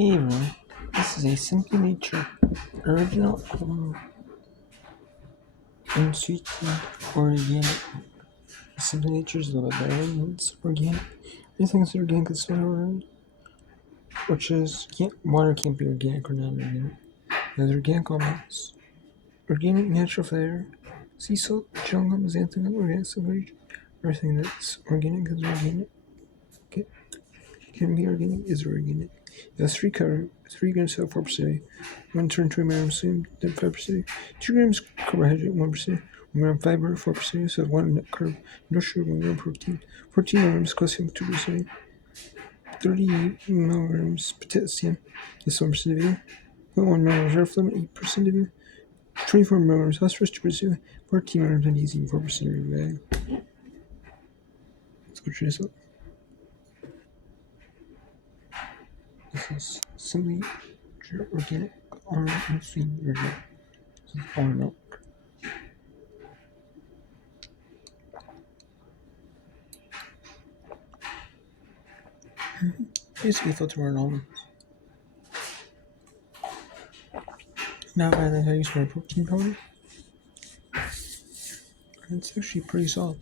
Hey everyone, this is a Simply Nature original unsweetened organic. Simply Nature is a little bit better than it's organic. Everything is organic is water, which is water can't be organic or non-organic. There's organic almonds, organic natural flavor, sea salt, jungle, xanthan, organic silver. Everything that's organic is organic. Okay. Can be organic is organic. It has 3 grams of 4%, 1 turn 2 grams sodium, then 5%, 2 grams carbohydrate, 1%, 1 gram fiber, 4%, so 1 net carb, no sugar, 1 gram protein, 14 milligrams calcium, 2%, 38 milligrams potassium, that's 1% of you, 0.1 milligrams riboflavin, 8% of you, 24 milligrams phosphorus, 2%, 14 milligrams magnesium, 4% of your bag. Let's go try this out. This is Simply Organic Almond Unsweetened version. This is almond milk. Basically filtered water and almonds. Now I use my protein powder. And it's actually pretty solid.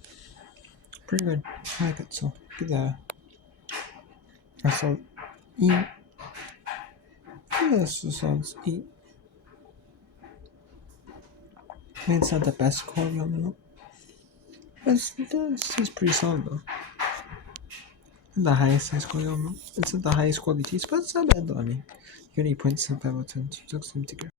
Pretty good. I like it, so give that a solid E. Yeah, this is a solid E. I mean, it's not the best quality almond milk. It's pretty solid though. The highest quality almond milk. It's not the highest quality taste, but it's not bad though. I mean, you get 8.75 out of 10. It looks together.